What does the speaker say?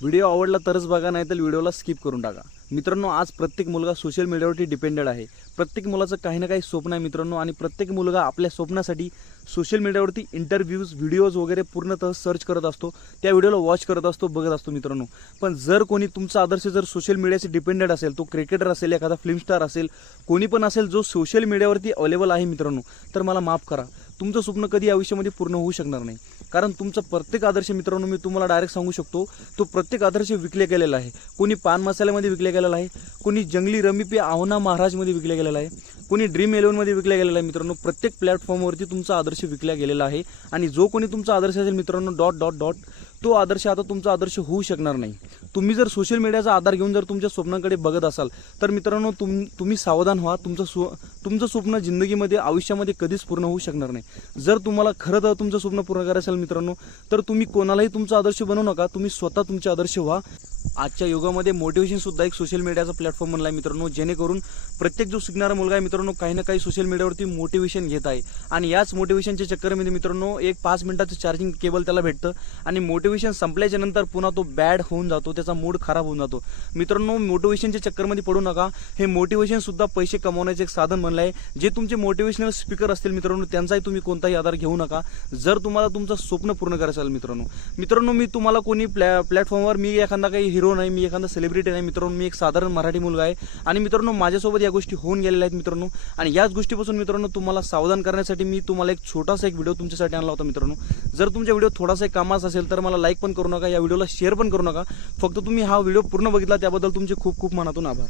Video आवडला तरच बघा, नाही तर व्हिडिओला स्किप करून टाका। मित्रांनो, आज प्रत्येक मुलगा सोशल मीडियावरती डिपेंडेड आहे। प्रत्येक मुलाचं काही ना काही स्वप्न आहे मित्रांनो, आणि प्रत्येक मुलगा आपल्या स्वप्नासाठी सोशल मीडियावरती इंटरव्ह्यूज व्हिडिओज वगैरे पूर्णतः सर्च करत असतो, त्या व्हिडिओला वॉच करत असतो, बघत असतो मित्रांनो। पण जर कोणी तुमचा आदर्श जर सोशल मीडियाशी डिपेंडेड असेल, तो क्रिकेटर असेल, एखादा फिल्म स्टार असेल, कोणी पण असेल जो सोशल मीडियावरती अवेलेबल आहे मित्रांनो, तर मला माफ करा, तुमचं स्वप्न कधी आयुष्यामध्ये पूर्ण होऊ शकणार नाही। कारण तुमचा प्रत्येक आदर्श मित्रांनो, मी तुम्हाला डायरेक्ट सांगू शकतो, तो प्रत्येक आदर्श विकले गेलेला आहे। कोणी पान मसाल्यामध्ये विकले गेलेला आहे, कोणी जंगली रमी पे आवना महाराजमध्ये विकले गेलेला आहे, कोणी ड्रीम 11मध्ये विकले गेलेला आहे मित्रांनो। प्रत्येक प्लॅटफॉर्मवरती तुमचा आदर्श विकला गेलेला आहे, आणि जो कोणी तुमचा आदर्श असेल मित्रांनो ..... तो आदर्श आता तुमचा आदर्श होऊ शकणार नाही। तुम्ही जर सोशल मीडियाचा आधार घेऊन जर तुमच्या स्वप्नाकडे बघत असाल, तर मित्रांनो तुम्ही सावधान व्हा, तुमचं स्वप्न जिंदगीमध्ये आयुष्यामध्ये कधीच पूर्ण होऊ शकणार नाही। जर तुम्हाला खरं तर तुमचं स्वप्न पूर्ण करायचं असेल मित्रांनो, तर तुम्ही कोणालाही तुमचा आदर्श बनवू नका, तुम्ही स्वतः तुमचे आदर्श व्हा। आजच्या युगामध्ये मोटिवेशन सुद्धा एक सोशल मीडियाचा प्लॅटफॉर्म बनला आहे मित्रांनो, जेणेकरून प्रत्येक जो शिकणारा मुलगा आहे मित्रांनो, काही ना काही सोशल मीडियावरती मोटिवेशन घेत आहे, आणि याच मोटिवेशनच्या चक्करमध्ये मित्रांनो एक 5 मिनिटाचं चार्जिंग केबल त्याला भेटतं, आणि मोटिवेशन संपल्याच्या नंतर पुन्हा तो बॅड होऊन जातो, त्याचा मूड खराब होऊन जातो। मित्रांनो, मोटिवेशनच्या चक्करमध्ये पडू नका। हे मोटिवेशन सुद्धा पैसे कमवण्याचे एक साधन बनलं आहे। जे तुमचे मोटिवेशनल स्पीकर असतील मित्रांनो, त्यांचाही तुम्ही कोणताही आधार घेऊ नका, जर तुम्हाला तुमचं स्वप्न पूर्ण करायचं असेल मित्रांनो। मी तुम्हाला कोणी प्लॅटफॉर्मवर, मी एखादा काही हिरो नाही, मी एखादा सेलिब्रिटी नाही मित्रांनो, मी एक साधारण मराठी मुलगा आहे, आणि मित्रांनो माझ्यासोबत या गोष्टी होऊन गेलेल्या आहेत मित्रांनो, आणि याच गोष्टीपासून मित्रांनो तुम्हाला सावधान करण्यासाठी मी तुम्हाला एक छोटासा एक व्हिडिओ तुमच्यासाठी आणला होता मित्रांनो। जर तुमच्या व्हिडिओ थोडासा कामाचा असेल तर मला लाईक पण करू नका, या व्हिडिओला शेअर पण करू नका, फक्त तुम्ही हा व्हिडिओ पूर्ण बघितला त्याबद्दल तुमचे खूप खूप मनातून आभार।